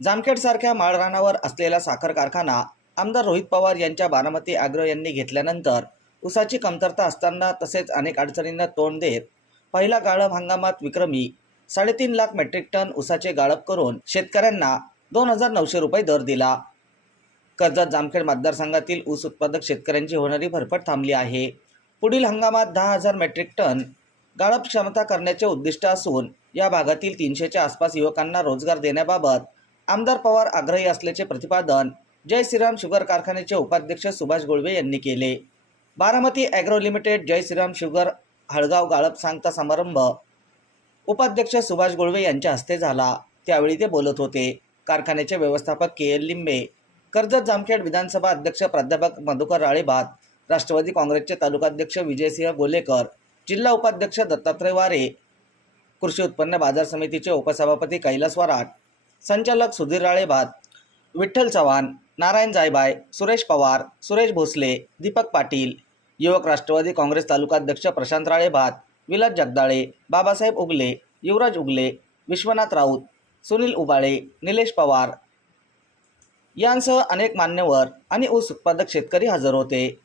जामखेडसारख्या माळरानावर असलेला साखर कारखाना आमदार रोहित पवार यांच्या बारामती आग्रह यांनी घेतल्यानंतर ऊसाची कमतरता असताना तसेच अनेक अडचणींना तोंड देत पहिला गाळप हंगामात विक्रमी साडेतीन लाख मेट्रिक टन ऊसाचे गाळप करून शेतकऱ्यांना दोन हजार नऊशे रुपये दर दिला. कर्जत जामखेड मतदारसंघातील ऊस उत्पादक शेतकऱ्यांची होणारी भरपट थांबली आहे. पुढील हंगामात दहा हजार मेट्रिक टन गाळप क्षमता करण्याचे उद्दिष्ट असून या भागातील तीनशेच्या आसपास युवकांना रोजगार देण्याबाबत आमदार पवार आग्रही असल्याचे प्रतिपादन जय श्रीराम शुगर कारखान्याचे उपाध्यक्ष सुभाष गोळवे यांनी केले. Baramati agro limited Jay Shriram sugar Halgaon गाळप सांगता समारंभ उपाध्यक्ष सुभाष गोळवे यांच्या हस्ते झाला. त्यावेळी ते बोलत होते. कारखान्याचे व्यवस्थापक के एल लिंबे कर्जत जामखेड विधानसभा अध्यक्ष प्राध्यापक मधुकर राळेभात राष्ट्रवादी काँग्रेसचे तालुकाध्यक्ष विजयसिंह गोलेकर जिल्हा उपाध्यक्ष दत्तात्रय वारे कृषी उत्पन्न बाजार समितीचे उपसभापती कैलास वराट संचालक सुधीर राळेभात विठ्ठल चव्हाण नारायण जायबाय सुरेश पवार सुरेश भोसले दीपक पाटील युवक राष्ट्रवादी काँग्रेस तालुकाध्यक्ष प्रशांत राळेभात विलास जगदाळे बाबासाहेब उगले युवराज उगले विश्वनाथ राऊत सुनील उबाळे निलेश पवार यांसह अनेक मान्यवर आणि ऊस उत्पादक शेतकरी हजर होते.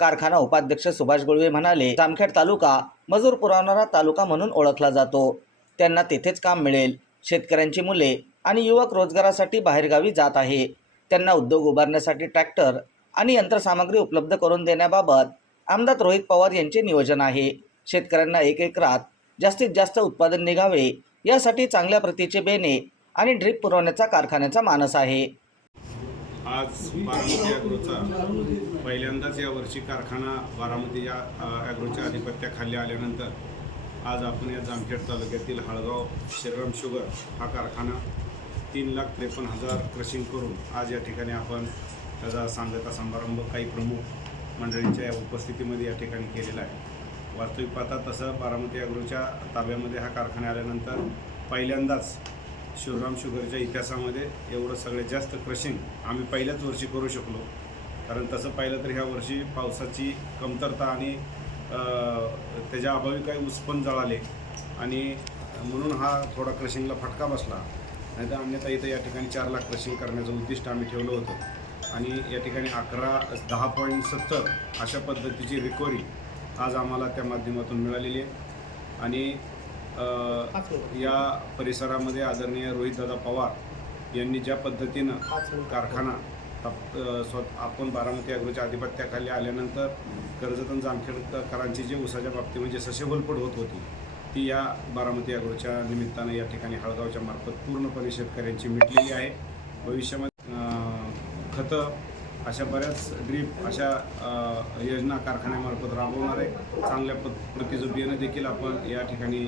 कारखाना उपाध्यक्ष सुभाष गुळवे म्हणाले जामखेड तालुका मजूर पुरवणारा तालुका म्हणून ओळखला जातो. त्यांना तेथेच काम मिळेल. शेतकऱ्यांची मुले आणि युवक रोजगारासाठी बाहेरगावी जात आहे. त्यांना उद्योग उभारण्यासाठी ट्रॅक्टर आणि यंत्रसामग्री उपलब्ध करून देण्याबाबत आमदार रोहित पवार यांचे नियोजन आहे. शेतकऱ्यांना एक एकरात जास्तीत जास्त उत्पादन निघावे यासाठी चांगल्या प्रतीचे बेने आणि ड्रीप पुरवण्याचा कारखान्याचा मानस आहे. आज बारामती ॲग्रोचा पहिल्यांदाच यावर्षी कारखाना बारामती या ॲग्रोच्या आधिपत्याखाली आल्यानंतर आज आपण या जामखेड तालुक्यातील हळगाव श्रीराम शुगर हा कारखाना तीन लाख त्रेपन्न हजार क्रशिंग करून आज या ठिकाणी आपण त्याचा सांगता समारंभ काही प्रमुख मंडळींच्या या उपस्थितीमध्ये या ठिकाणी केलेला आहे. वास्तविक पाहता तसं बारामती अग्रोच्या ताब्यामध्ये हा कारखाना आल्यानंतर पहिल्यांदाच शिवराम शुगरच्या इतिहासामध्ये एवढं सगळ्यात जास्त क्रशिंग आम्ही पहिल्याच वर्षी करू शकलो. कारण तसं पाहिलं तर ह्या वर्षी पावसाची कमतरता आणि त्याच्या अभावी काही ऊस पण जळाले. आणि म्हणून हा थोडा क्रशिंगला फटका बसला. नाहीतर अन्यथा इथं या ठिकाणी चार लाख क्रशिंग करण्याचं उद्दिष्ट आम्ही ठेवलं होतं. आणि या ठिकाणी अकरा दहा पॉईंट सत्तर अशा पद्धतीची रिकव्हरी आज आम्हाला त्या माध्यमातून मिळालेली आहे. आणि या परिसरामध्ये आदरणीय रोहितदादा पवार यांनी ज्या पद्धतीनं कारखाना स्वत स्व आपण बारामती अग्रोच्या आधिपत्याखाली आल्यानंतर कर्जतन जामखेडकरांची जी उसाच्या बाबतीमध्ये म्हणजे होलपड होत होती ती या बारामती अग्रोच्या निमित्तानं या ठिकाणी हळगावच्या मार्फत पूर्णपणे शेतकऱ्यांची मिटलेली आहे. भविष्यामध्ये खतं अशा बऱ्याच ड्रीप अशा योजना कारखान्यामार्फत राबवणार आहे. चांगल्या पद प्रतीचं बियाणं देखील आपण या ठिकाणी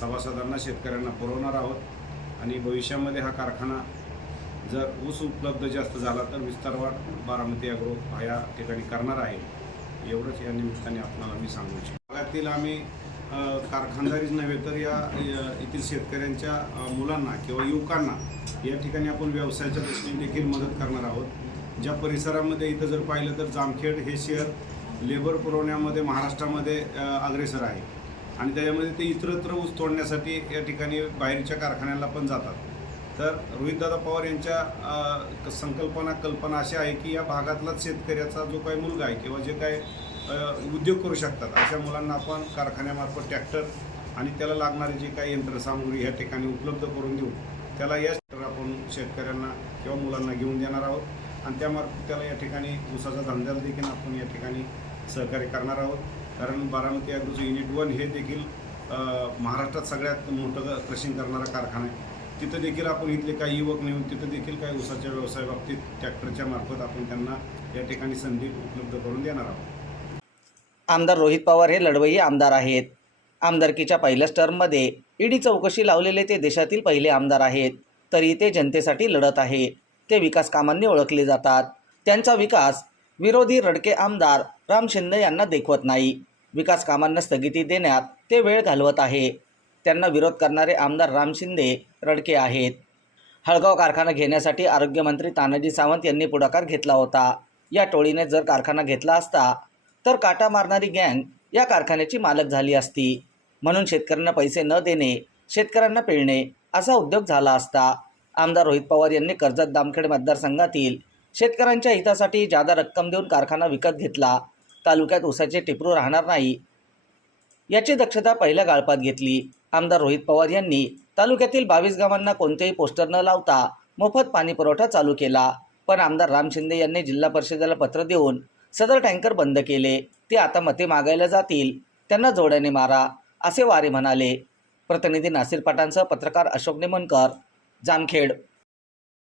सभासदांना शेतकऱ्यांना पुरवणार आहोत. आणि भविष्यामध्ये हा कारखाना जर ऊस उपलब्ध जास्त झाला तर विस्तारवाढ बारामती अग्रो हा या ठिकाणी करणार आहे. एवढंच या निमित्ताने आपल्याला मी सांगू इच्छितो. भागातील आम्ही कारखानदारीच नव्हे तर या येथील शेतकऱ्यांच्या मुलांना किंवा युवकांना या ठिकाणी आपण व्यवसायाच्या दृष्टीने देखील मदत करणार आहोत. ज्या परिसरामध्ये इथं जर पाहिलं तर जामखेड हे शहर लेबर पुरवण्यामध्ये महाराष्ट्रामध्ये अग्रेसर आहे. आणि त्याच्यामध्ये ते इतरत्र ऊस तोडण्यासाठी या ठिकाणी बाहेरच्या कारखान्याला पण जातात. तर रोहितदादा पवार यांच्या संकल्पना कल्पना अशा आहे की या भागातलाच शेतकऱ्याचा जो काही मुलगा आहे किंवा जे काय उद्योग करू शकतात. अशा मुलांना आपण कारखान्यामार्फत ट्रॅक्टर आणि त्याला लागणारी जी काही यंत्रसामुग्री ह्या ठिकाणी उपलब्ध करून देऊ. त्याला या आपण शेतकऱ्यांना किंवा मुलांना घेऊन देणार आहोत. आणि त्यामार्फत त्याला या ठिकाणी ऊसाचा धंद्याला देखील आपण या ठिकाणी सहकार्य करणार आहोत. कारण बारामती अॅग्रोचं युनिट वन हे देखील महाराष्ट्रात सगळ्यात मोठं क्रशिंग करणारा कारखाना आहे. तिथं देखील आपण इथले काही युवक नेऊन तिथं देखील काही ऊसाच्या व्यवसाय बाबतीत ट्रॅक्टरच्या मार्फत आपण त्यांना या ठिकाणी संधी उपलब्ध करून देणार आहोत. आमदार रोहित पवार हे लढवई आमदार आहेत. आमदारकीच्या पहिल्याच टर्ममध्ये ईडी चौकशी लावलेले ते देशातील पहिले आमदार आहेत. तरी ते जनतेसाठी लढत आहे. ते विकास कामांनी ओळखले जातात. त्यांचा विकास विरोधी रडके आमदार राम शिंदे यांना देखवत नाही. विकास कामांना स्थगिती देण्यात ते वेळ घालवत आहे. त्यांना विरोध करणारे आमदार राम शिंदे रडके आहेत. हळगाव कारखाना घेण्यासाठी आरोग्यमंत्री तानाजी सावंत यांनी पुढाकार घेतला होता. या टोळीने जर कारखाना घेतला असता तर काटा मारणारी गँग या कारखान्याची मालक झाली असती. म्हणून शेतकऱ्यांना पैसे न देणे शेतकऱ्यांना पिळणे असा उद्योग झाला असता. आमदार रोहित पवार यांनी कर्जत दामखेड मतदारसंघातील शेतकऱ्यांच्या हितासाठी जादा रक्कम देऊन कारखाना विकत घेतला तालुक्यात ऊसाचे टिपरू राहणार नाही याची दक्षता पहिल्या गाळपात घेतली. आमदार रोहित पवार यांनी तालुक्यातील बावीस गावांना कोणतेही पोस्टर न लावता मोफत पाणी पुरवठा चालू केला. पण आमदार राम शिंदे यांनी जिल्हा परिषदेला पत्र देऊन सदर टँकर बंद केले. ते आता मते मागायला जातील. त्यांना जोड्याने मारा असे वारे म्हणाले. प्रतिनिधी नासिर पाटांसह पत्रकार अशोक निमनकर जामखेड.